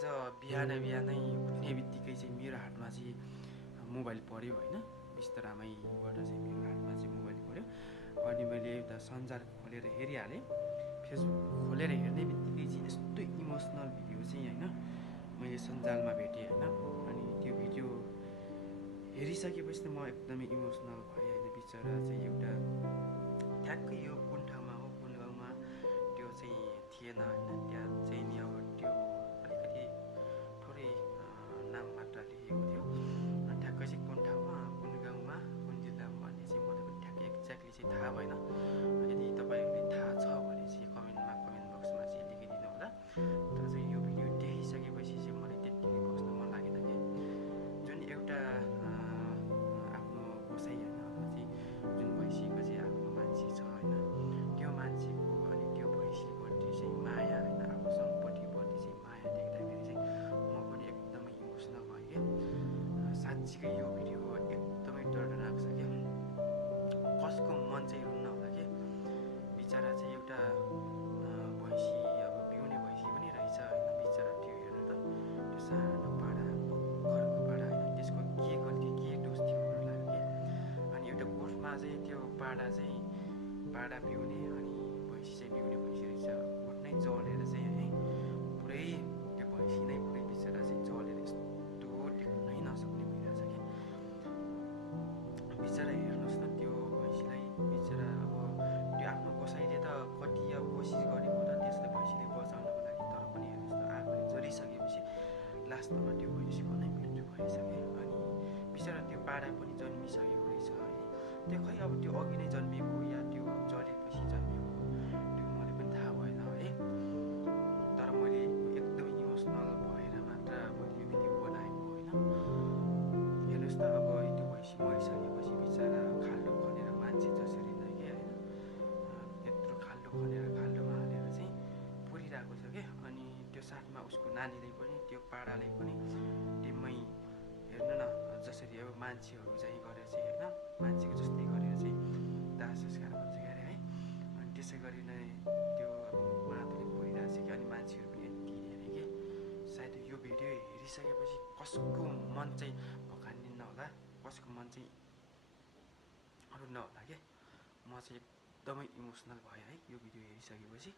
आज बिहानै उठ्ने बित्तिकै चाहिँ मेरो हातमा चाहिँ मोबाइल पऱ्यो होइन। बिस्तरामैबाट चाहिँ मेरो हातमा चाहिँ मोबाइल पऱ्यो। अनि मैले एउटा सञ्जाल खोलेर हेरिहालेँ। फेसबुक खोलेर हेर्ने बित्तिकै चाहिँ यस्तो इमोसनल भिडियो चाहिँ होइन मैले सञ्जालमा भेटेँ होइन। अनि त्यो भिडियो हेरिसकेपछि त म एकदमै इमोसनल भएँ होइन। बिचरा चाहिँ एउटा ठ्याक्कै यो कुन ठाउँमा हो, कुन गाउँमा त्यो चाहिँ थिएन होइन। त्यहाँ चाहिँ नि अब त्यो अलिकति थोरै नाम मात्र लेखेको थियो। ठ्याक्कै चाहिँ कुन ठाउँमा, कुन गाउँमा, कुन जिल्लामा भन्ने चाहिँ मलाई पनि ठ्याक्कै एक्ज्याक्टली चाहिँ थाहा भएन। यदि तपाईँहरूलाई थाहा छ भने चाहिँ कमेन्ट बक्समा चाहिँ लेखिदिनु होला। तर चाहिँ यो भिडियो देखिसकेपछि चाहिँ मलाई त्यत्तिकै बस्न मन लागेन कि जुन एउटा आफ्नो गोसाइ होइन अथवा चाहिँ जुन भैँसीको चाहिँ आफ्नो मान्छे छ होइन, त्यो मान्छेको अनि त्यो भैँसीप्रति चाहिँ माया होइन, आफ्नो सम्पत्तिप्रति चाहिँ माया देख्दाखेरि चाहिँ म पनि एकदमै इमोसनल भएँ क्या। साँच्चीकै यो भिडियो एकदमै दर्दनाक छ क्या। कसको मन चाहिँ रुन्न होला क्या। बिचरा चाहिँ एउटा भैँसी, अब बिउने भैँसी पनि रहेछ होइन। बिचरा त्यो हेर्नु त, त्यो सानो पाडा, भर्खरको पाडा होइन, त्यसको के गल्ती, के दोष थियो भन्नु लाग्यो क्या। अनि एउटा गोठमा चाहिँ त्यो पाडा बिउने अनि भैँसी चाहिँ बिउने भैँसी रहेछ। गोठ नै जलेर चाहिँ है पुरै त्यो भैँसी नै पुरै बिचरा चाहिँ जलेर यस्तो देख्नै नसक्ने भइरहेछ क्या। बिचरा हेर्नुहोस् न त्यो भैँसीलाई। बिचरा अब त्यो आफ्नो गोसाइले त कति अब कोसिस गरेको त त्यसलाई भैँसीले बचाउनको लागि, तर पनि हेर्नुहोस् त आगोले जलिसकेपछि लास्टमा त्यो भैँसीको नै मृत्यु भएछ क्या। अनि बिचरा त्यो पाडा पनि जन्मिसकेको रहेछ अहिले। त्यो खै अब त्यो अघि नै जन्मिएको या त्यो जलेपछि जन्मिएको त्यो मलाई पनि थाहा भएन है। तर मैले एकदमै इमोसनल भएर मात्र मैले यो भिडियो बनाएको होइन। हेर्नुहोस् त अब त्यो भैँसी मरिसकेपछि बिचरा खाल्डो खनेर मान्छे जसरी नै क्या होइन, यत्रो खाल्डो खनेर खाल्डोमा हालेर चाहिँ पुरिरहेको छ क्या। अनि त्यो साथमा उसको नानीलाई पनि, त्यो पाडालाई पनि टिममै हेर्नु न जसरी अब मान्छेहरू चाहिँ गरेर चाहिँ होइन, मान्छेको जस्तै गरेर चाहिँ दाह संस्कार भन्छ क्यारे है। अनि त्यसै गरी नै त्यो अब माटोले पुरिरहेको छ कि। अनि मान्छेहरू पनि यति धेरै के, सायद यो भिडियो हेरिसकेपछि कसको मन चाहिँ भकान्दिन्न होला, कसको मन चाहिँ रुन्न होला क्या। म चाहिँ एकदमै इमोसनल भएँ है यो भिडियो हेरिसकेपछि।